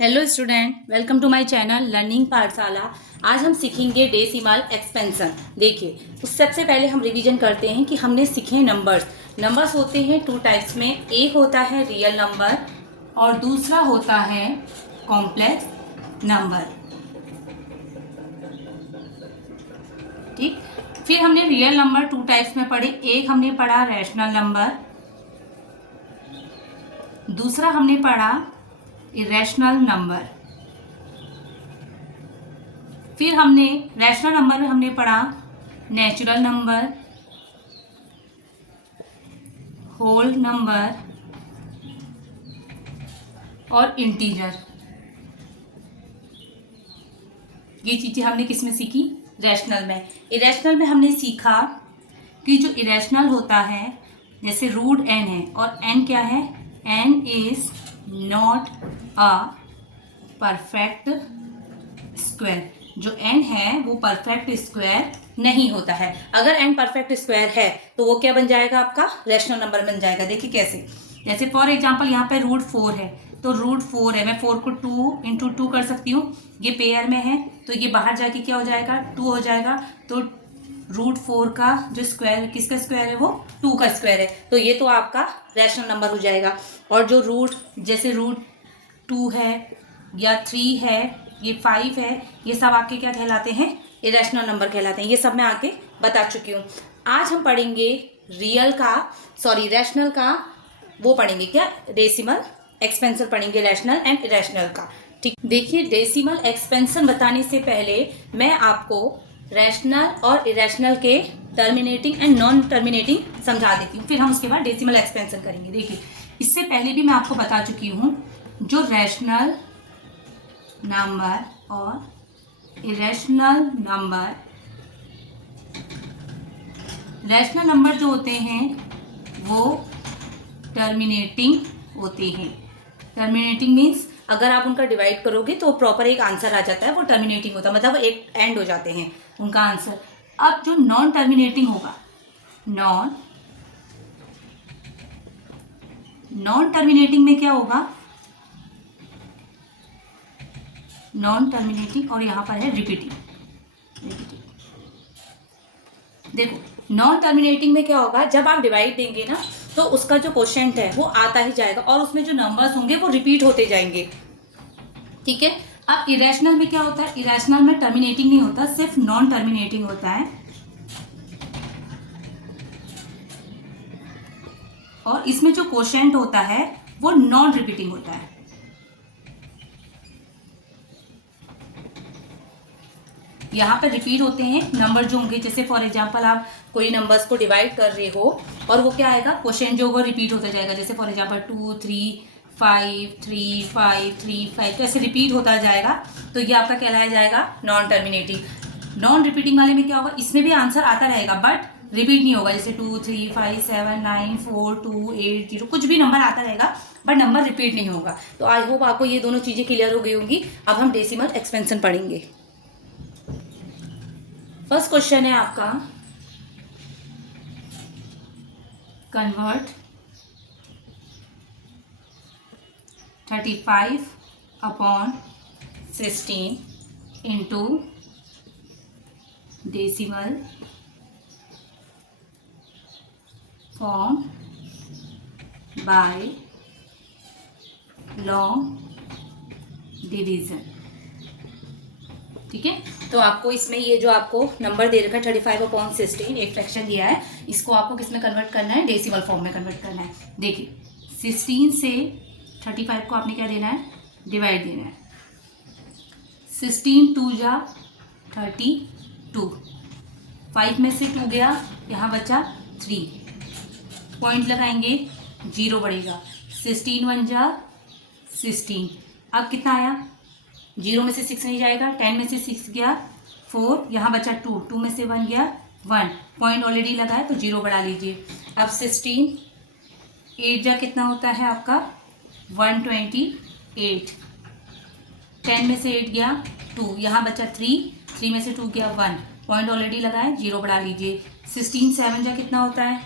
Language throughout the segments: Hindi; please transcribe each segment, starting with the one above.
Hello student, welcome to my channel learning Pathshala. आज हम सीखेंगे डेसिमल एक्सपेंशन। देखिए, उस सबसे पहले हम रिवीजन करते हैं कि हमने सीखे नंबर्स होते हैं टू टाइप्स में। एक होता है रियल नंबर और दूसरा होता है कॉम्प्लेक्स नंबर। ठीक, फिर हमने रियल नंबर टू टाइप्स में पढ़े। एक हमने पढ़ा रैशनल नंबर, दूसरा हमने पढ़ा इरेशनल नंबर। फिर हमने रैशनल नंबर में हमने पढ़ा नेचुरल नंबर, होल नंबर और इंटीजर। ये चीजें हमने किस में सीखी? रैशनल में। इरेशनल में हमने सीखा कि जो इरेशनल होता है, जैसे रूट n है और n क्या है? n is not a perfect square. जो n है वो परफेक्ट स्क्वायर नहीं होता है। अगर n परफेक्ट स्क्वायर है तो वो क्या बन जाएगा? आपका रैशनल नंबर बन जाएगा। देखिए कैसे, जैसे फॉर एग्जांपल यहाँ पे रूट 4 है, तो रूट 4 है, मैं 4 को 2 इंटू 2 कर सकती हूँ। ये पेयर में है तो ये बाहर जाके क्या हो जाएगा? 2 हो जाएगा। तो रूट 4 का जो स्क्वायर, किसका स्क्वायर है? वो 2 का स्क्वायर है। तो ये तो आपका रैशनल नंबर हो जाएगा। और जो रूट, जैसे रूट 2 है या 3 है, ये 5 है, ये सब आपके क्या कहलाते हैं? इरेशनल नंबर कहलाते हैं। ये सब मैं आगे बता चुकी हूँ। आज हम पढ़ेंगे रैशनल का, वो पढ़ेंगे क्या? डेसिमल एक्सपेंशन पढ़ेंगे, रैशनल एंड इरेशनल का। ठीक, देखिए, डेसिमल एक्सपेंशन बताने से पहले मैं आपको रैशनल और इरेशनल के टर्मिनेटिंग एंड नॉन टर्मिनेटिंग समझा देती हूँ, फिर हम उसके बाद डेसिमल एक्सपेंशन करेंगे। देखिए, इससे पहले भी मैं आपको बता चुकी हूँ, जो रैशनल नंबर और इरेशनल नंबर, रैशनल नंबर जो होते हैं वो टर्मिनेटिंग होते हैं। टर्मिनेटिंग मीन्स अगर आप उनका डिवाइड करोगे तो प्रॉपर एक आंसर आ जाता है, वो टर्मिनेटिंग होता है, मतलब एक एंड हो जाते हैं उनका आंसर। अब जो नॉन टर्मिनेटिंग होगा, नॉन टर्मिनेटिंग में क्या होगा? नॉन टर्मिनेटिंग, और यहाँ पर है रिपीटिंग। देखो, नॉन टर्मिनेटिंग में क्या होगा? जब आप डिवाइड देंगे ना तो उसका जो क्वोशेंट है वो आता ही जाएगा और उसमें जो नंबर्स होंगे वो रिपीट होते जाएंगे। ठीक है। अब इरेशनल में क्या होता है? इरेशनल में टर्मिनेटिंग नहीं होता, सिर्फ नॉन टर्मिनेटिंग होता है। और इसमें जो क्वोशेंट होता है वो नॉन रिपीटिंग होता है। यहाँ पर रिपीट होते हैं नंबर जो होंगे, जैसे फॉर एग्जांपल आप कोई नंबर्स को डिवाइड कर रहे हो और वो क्या आएगा? क्वोशेंट जो होगा रिपीट होता जाएगा। जैसे फॉर एग्जांपल 2 3 5 3 5 3 5, तो ऐसे रिपीट होता जाएगा। तो ये आपका कहलाया जाएगा नॉन टर्मिनेटिंग। नॉन रिपीटिंग वाले में क्या होगा? इसमें भी आंसर आता रहेगा बट रिपीट नहीं होगा। जैसे 2 3 5 7 9 4 2 8 0, कुछ भी नंबर आता रहेगा बट नंबर रिपीट नहीं होगा। तो आई होप आपको ये दोनों चीजें क्लियर हो गई होंगी। अब हम डेसिमल एक्सपेंशन पढ़ेंगे। फर्स्ट क्वेश्चन है आपका, convert 35/16 into decimal form by long division. ठीक है, तो आपको इसमें ये जो आपको नंबर दे रखा है 35/16, एक फ्रैक्शन दिया है, इसको आपको किस में कन्वर्ट करना है? डेसिमल फॉर्म में कन्वर्ट करना है। देखिए, 16 से 35 को आपने क्या देना है? डिवाइड देना है। 16 2 जा 32, 5 में से 2 गया, यहाँ बचा 3, पॉइंट लगाएंगे, 0 बढ़ेगा। 16 1 जा 16, अब कितना आया? 0 में से 6 नहीं जाएगा, 10 में से 6 गया 4, यहाँ बचा 2, 2 में से 1 गया 1, पॉइंट ऑलरेडी लगा है तो 0 बढ़ा लीजिए। अब 16 8 जा कितना होता है आपका? 128, 10 में से 8 गया 2, यहाँ बचा 3, 3 में से 2 गया 1, पॉइंट ऑलरेडी लगा है, 0 बढ़ा लीजिए। 16 7 जा कितना होता है?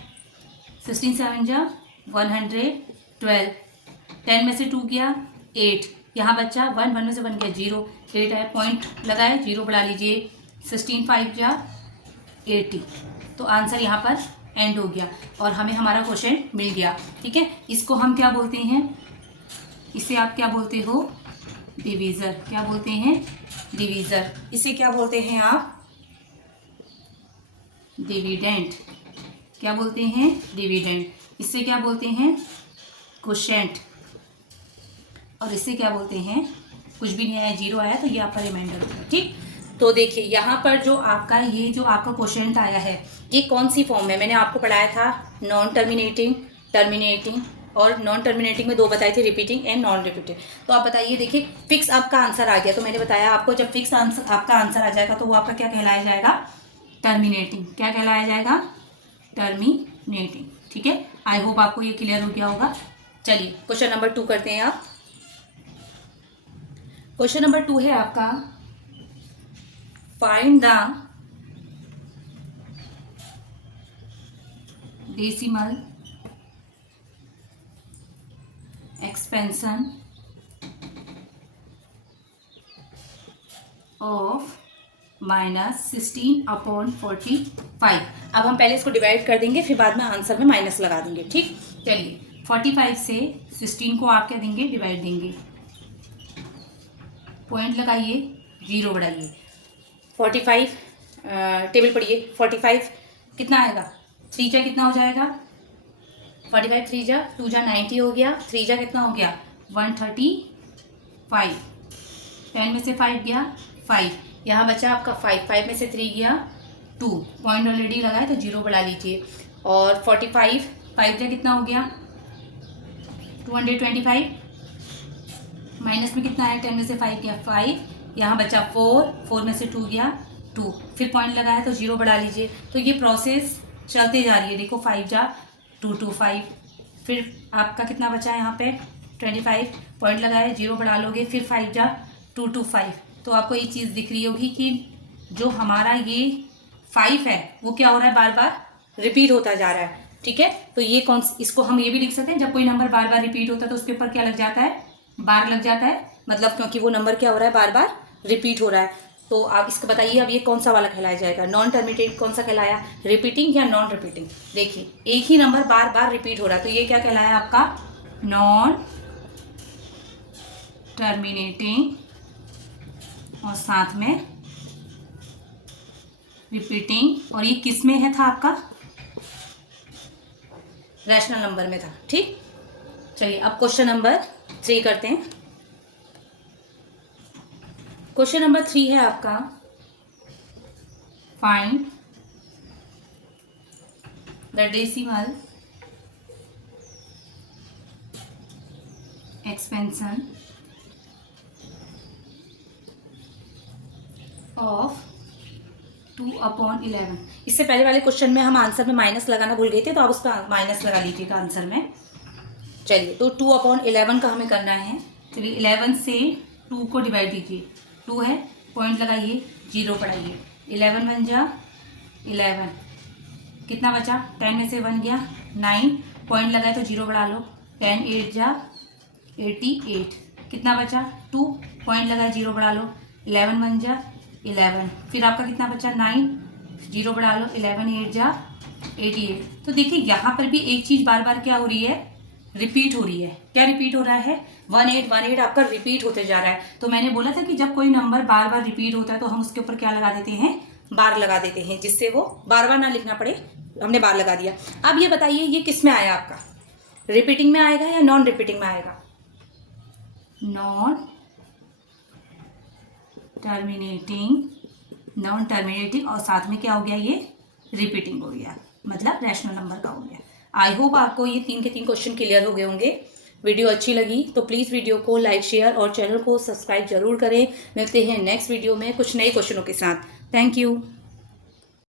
16 7 जा 112, 10 में से 2 गया 8, यहाँ बच्चा 1 1 में से 1 गया 0, 8 आया, पॉइंट लगाए, 0 बढ़ा लीजिए, 16 5 जा 80। तो आंसर यहाँ पर एंड हो गया और हमें हमारा क्वेश्चन मिल गया। ठीक है, इसको हम क्या बोलते हैं, इसे आप क्या बोलते हो, डिवीज़र। क्या बोलते हैं, डिवीज़र। इसे क्या बोलते हैं आप, डिविडेंड। क्या बोलते हैं, डिविडेंड। इससे क्या बोलते हैं, क्वोशेंट। और इससे क्या बोलते हैं, कुछ भी नहीं आया, 0 आया तो ये आपका रिमाइंडर होगा। ठीक, तो देखिए यहाँ पर जो आपका ये जो आपका क्वोशेंट आया है ये कौन सी फॉर्म में, मैंने आपको पढ़ाया था नॉन टर्मिनेटिंग, टर्मिनेटिंग, और नॉन टर्मिनेटिंग में 2 बताई थी, रिपीटिंग एंड नॉन रिपीटिंग। तो आप बताइए, देखिए फिक्स आपका आंसर आ गया, तो मैंने बताया आपको जब फिक्स आंसर आपका आंसर आ जाएगा तो वो आपका क्या कहलाया जाएगा, टर्मिनेटिंग। क्या कहलाया जाएगा, टर्मिनेटिंग। ठीक है, आई होप आपको ये क्लियर हो गया होगा। चलिए क्वेश्चन नंबर 2 करते हैं आप। क्वेश्चन नंबर 2 है आपका, find the decimal expansion of -16/45। अब हम पहले इसको डिवाइड कर देंगे, फिर बाद में आंसर में माइनस लगा देंगे। ठीक, चलिए 45 से 16 को आप क्या देंगे, डिवाइड देंगे, पॉइंट लगाइए, 0 बढ़ाइए, 45 टेबल पढ़िए, 45 कितना आएगा, 3 जा कितना हो जाएगा, 45 3 जा 2 जा 90 हो गया, 3 जा कितना हो गया 135, 10 में से 5 गया 5, यहाँ बचा आपका 5 में से 3 गया 2, पॉइंट ऑलरेडी लगाए तो 0 बढ़ा लीजिए, और 45 5 जा कितना हो गया 225, माइनस में कितना है, 10 में से 5 गया 5, यहाँ बचा 4 में से 2 गया 2, फिर पॉइंट लगाया तो 0 बढ़ा लीजिए। तो ये प्रोसेस चलते जा रही है, देखो 5 जा 225, फिर आपका कितना बचा है यहाँ पे 25, पॉइंट लगाए 0 बढ़ा लोगे, फिर 5 जा 225। तो आपको ये चीज़ दिख रही होगी कि जो हमारा ये 5 है वो क्या हो रहा है, बार बार रिपीट होता जा रहा है। ठीक है, तो ये कौन, इसको हम ये भी लिख सकते हैं, जब कोई नंबर बार बार रिपीट होता है तो उसके ऊपर क्या लग जाता है, बार लग जाता है, मतलब क्योंकि वो नंबर क्या हो रहा है, बार बार रिपीट हो रहा है। तो आप इसको बताइए अब ये कौन सा वाला कहलाया जाएगा, नॉन टर्मिनेटिंग कौन सा कहलाया, रिपीटिंग या नॉन रिपीटिंग। देखिए एक ही नंबर बार बार रिपीट हो रहा है तो ये क्या कहलाया आपका, नॉन टर्मिनेटिंग, और साथ में रिपीटिंग, और ये किस में है था आपका, रैशनल नंबर में था। ठीक, चलिए अब क्वेश्चन नंबर 3 करते हैं। क्वेश्चन नंबर 3 है आपका, find the decimal expansion of 2/11। इससे पहले वाले क्वेश्चन में हम आंसर में माइनस लगाना भूल गए थे, तो आप उस पर माइनस लगा लीजिएगा आंसर में। चलिए तो 2/11 का हमें करना है। चलिए 11 से 2 को डिवाइड दीजिए, 2 है, पॉइंट लगाइए, 0 बढ़ाइए, 11 1 जा 11, कितना बचा, 10 में से 1 गया 9, पॉइंट लगाए तो 0 बढ़ा लो, 10 8 जा 88, कितना बचा 2, पॉइंट लगाए 0 बढ़ा लो, 11 1 जा 11, फिर आपका कितना बचा 9, 0 बढ़ा लो, 11 8 जा 88। तो देखिए यहाँ पर भी एक चीज़ बार बार क्या हो रही है, रिपीट हो रही है। क्या रिपीट हो रहा है, 1818 आपका रिपीट होते जा रहा है। तो मैंने बोला था कि जब कोई नंबर बार बार रिपीट होता है तो हम उसके ऊपर क्या लगा देते हैं, बार लगा देते हैं, जिससे वो बार बार ना लिखना पड़े, हमने बार लगा दिया। अब ये बताइए ये किस में आया आपका, रिपीटिंग में आएगा या नॉन रिपीटिंग में आएगा, नॉन टर्मिनेटिंग, नॉन टर्मिनेटिंग, और साथ में क्या हो गया, ये रिपीटिंग हो गया, मतलब रैशनल नंबर का हो गया। आई होप आपको ये 3 के 3 क्वेश्चन क्लियर हो गए होंगे। वीडियो अच्छी लगी तो प्लीज़ वीडियो को लाइक शेयर और चैनल को सब्सक्राइब जरूर करें। मिलते हैं नेक्स्ट वीडियो में कुछ नए क्वेश्चनों के साथ। Thank you.